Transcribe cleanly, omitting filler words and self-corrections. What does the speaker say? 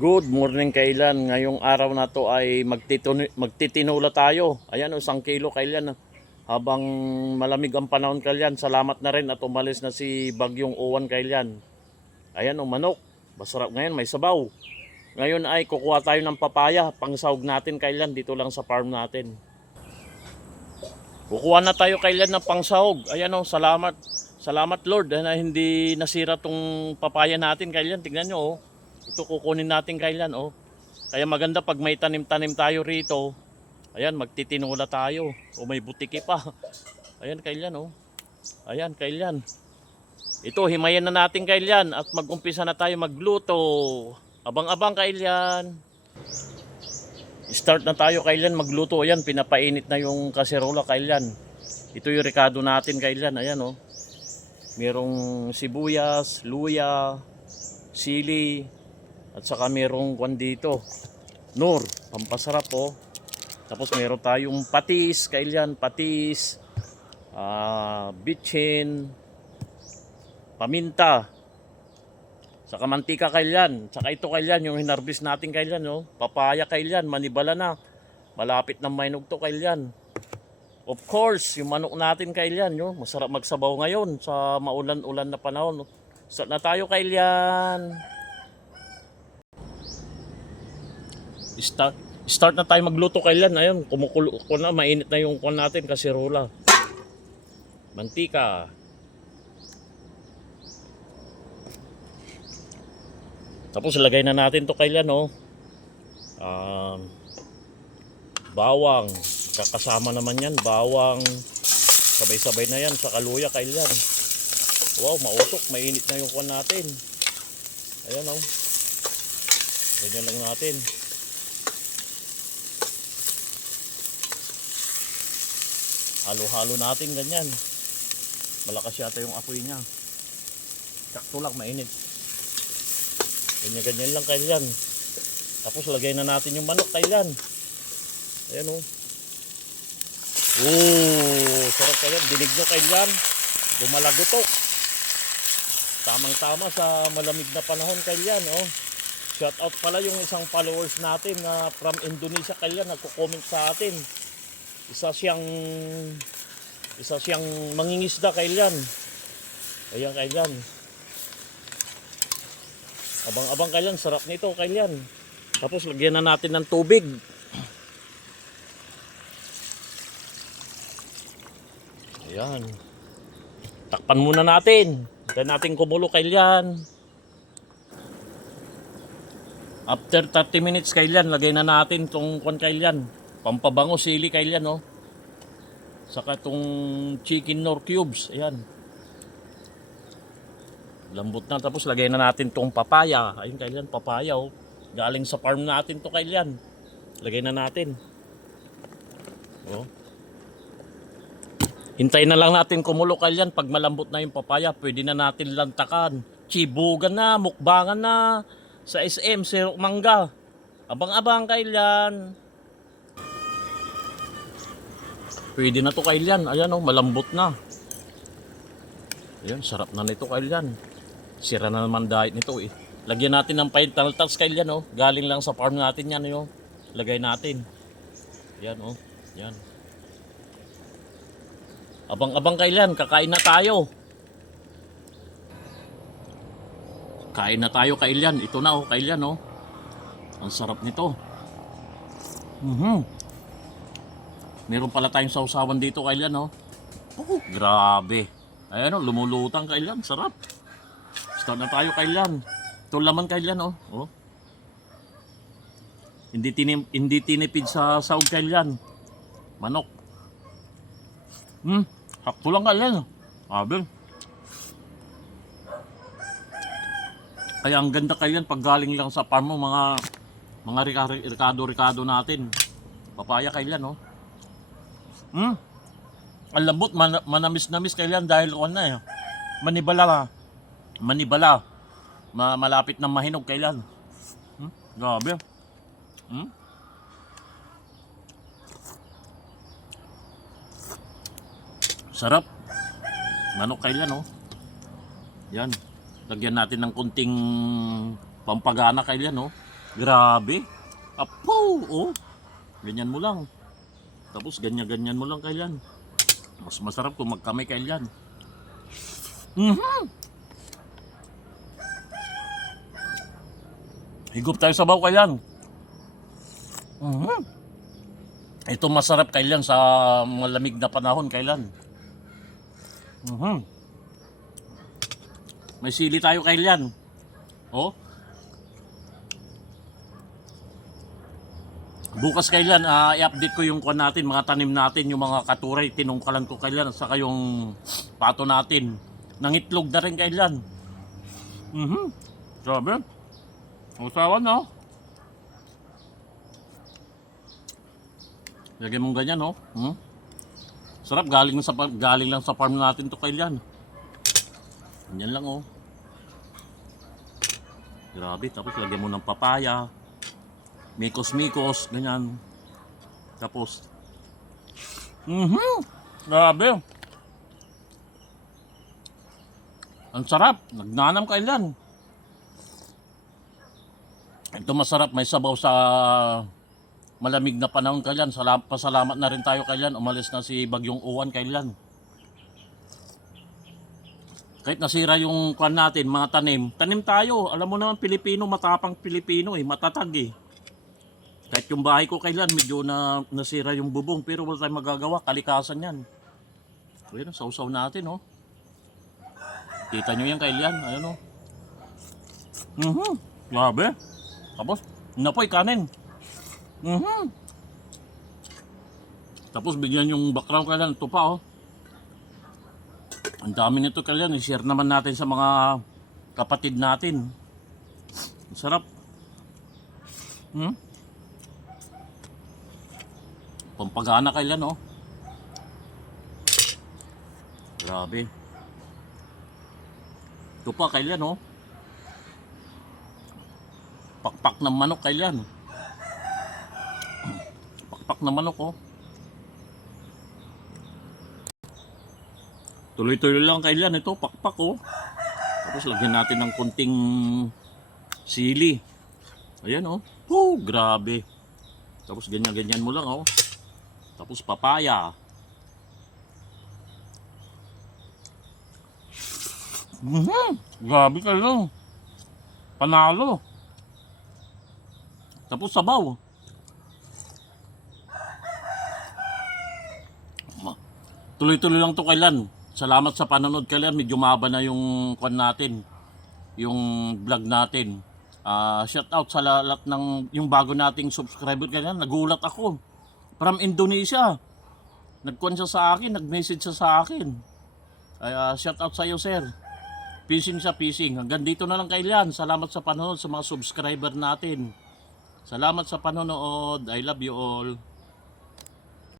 Good morning kailan. Ngayong araw na to ay magtitinula tayo. Ayan, 1 kilo kailan. Habang malamig ang panahon kailan. Salamat na rin at umalis na si Bagyong Uwan kailan. Ayan, manok. Masarap ngayon, may sabaw. Ngayon ay kukuha tayo ng papaya. Pangsahog natin kailan dito lang sa farm natin. Kukuha na tayo kailan ng pangsahog. Ayan salamat. Salamat Lord na hindi nasira tong papaya natin kailan. Tingnan nyo Ito kukunin natin kailan Kaya maganda pag may tanim-tanim tayo rito. Ayan, magtitinula tayo. May butiki pa. Ayan kailan Ayan kailan. Ito himayan na natin kailan at mag-umpisa na tayo magluto. Abang-abang kailan. Start na tayo kailan magluto. Ayan, pinapainit na yung kaserola kailan. Ito yung rekado natin kailan. Ayan Merong sibuyas, luya, sili, at saka merong kwan dito, Nor, pampasarap Tapos meron tayong patis, kailan, patis, bitchin, paminta, saka mantika kailan, saka ito kailan, yung hinarbis natin kailan, papaya kailan, manibala na, malapit na mainog to kailan. Of course, yung manok natin kailan, masarap magsabaw ngayon sa maulan-ulan na panahon. Start na tayo kailan. Start na tayo magluto kailan. Ayun, kumukulo na, mainit na yung kon natin kaserola. Mantika. Tapos lagay na natin to kailan bawang. Kakasama naman yan, bawang. Sabay-sabay na yan sa kaluya kailan. Wow, mautok, mainit na yung kon natin. Ayan ganyan lang natin. Halo-halo natin ganyan. Malakas yata yung apoy niya. Sakto lang, mainit. Ganyan lang kailan. Tapos lagay na natin yung manok kailan. Ayan sarap kailan. Dinig nyo kailan. Dumalagotok. Tamang-tama sa malamig na panahon kailan Shout out pala yung isang followers natin na from Indonesia kailan, nagko-comment sa atin. Isa siyang mangingisda kailan. Ayan kailan. Abang-abang kailan, sarap nito kailan. Tapos lagyan na natin ng tubig. Ayan. Takpan muna natin. Hintayin natin kumulo kailan. After 30 minutes kailan, lagay na natin tong kon kailan. Pampabango sili kailan Saka tong chicken nor cubes. Ayan. Lambot na. Tapos lagay na natin tong papaya. Ayun kailan, papaya Galing sa farm natin to kailan. Lagay na natin. Hintayin na lang natin kumulo kailan. Pag malambot na yung papaya, pwede na natin lantakan. Chibugan na, mukbangan na. Sa SM, Sirok Mangga. Abang-abang kailan. Pwede na to kailan. Ayan malambot na. Ayan, sarap na nito kailan. Sira na naman diet nito Lagyan natin ng final touch kailan Galing lang sa farm natin yan Lagay natin. Ayan Yan. Abang-abang kailan. Kakain na tayo. Kain na tayo kailan. Ito na kailan Ang sarap nito. Meron pala tayong sausawan dito kailan grabe. Ayan lumulutang kailan, sarap. Start na tayo kailan. Ito laman kailan Hindi tinipid sa sahog kailan. Manok. Sakto lang kailan. Grabe. Kaya ang ganda kailan pag galing lang sa farm mo, mga ricado natin. Papaya kailan Ang lambot, manamis-namis kailan dahil manibala. Malapit na mahinog kailan. Grabe. Sarap. Manok kailan Yan. Lagyan natin ng kunting pampagana kailan Grabe. Apo, oh. Ganyan mo lang. Tapos ganyan-ganyan mo lang kailan. Mas masarap kung magkamay kailan. Higop tayo sa sabaw kailan. Ito masarap kailan sa malamig na panahon kailan. May sili tayo kailan. Oh. Bukas kailan, i-update ko yung kuwan natin, mga tanim natin, yung mga katuray, tinungkalan ko kailan, saka yung pato natin. Nangitlog na rin kailan. Sabi, usawan no? Lagyan mong ganyan no? Sarap, galing lang sa farm natin to kailan. Ganyan lang oh. Grabe, tapos lagyan mo ng papaya. Mikos-mikos, ganyan. Tapos, grabe. Ang sarap, nagnanam kailan. Ito masarap, may sabaw sa malamig na panahon kailan. Pasalamat na rin tayo kailan. Umalis na si Bagyong Uwan kailan. Kahit nasira yung kwan natin, mga tanim tayo. Alam mo naman, Pilipino, matapang Pilipino eh, matatag eh. Kahit yung bahay ko kailan, medyo nasira yung bubong, pero wala tayong magagawa, kalikasan yan. Ayun, sausaw natin, oh. Kita nyo yan kailan, ayun, oh. Grabe. Tapos, napoy, kanin. Tapos, bigyan yung background kailan, ito pa, oh. Ang dami nito kailan, i-share naman natin sa mga kapatid natin. Ang sarap. Pampagana kailan oh. Grabe. Ito pa kailan oh. Pakpak ng manok kailan. Pakpak ng manok oh. Tuloy-tuloy lang kailan ito, pakpak oh. Tapos lagyan natin ng kunting sili. Ayan oh. Grabe. Tapos ganyan-ganyan mo lang oh. Tapos papaya. Grabe kayo. Panalo. Tapos sabaw. Tuloy-tuloy lang to kailan. Salamat sa panonood kailan. Medyo mahaba na yung kwan natin. Yung vlog natin. Shout out sa lahat ng yung bago nating subscriber kailan. Nagulat ako. From Indonesia. Nagkuhan siya sa akin, nag-message siya sa akin. Ay, shout out sa iyo, sir. Fishing siya, fishing. Hanggang dito na lang kailan. Salamat sa panonood sa mga subscriber natin. Salamat sa panonood. I love you all.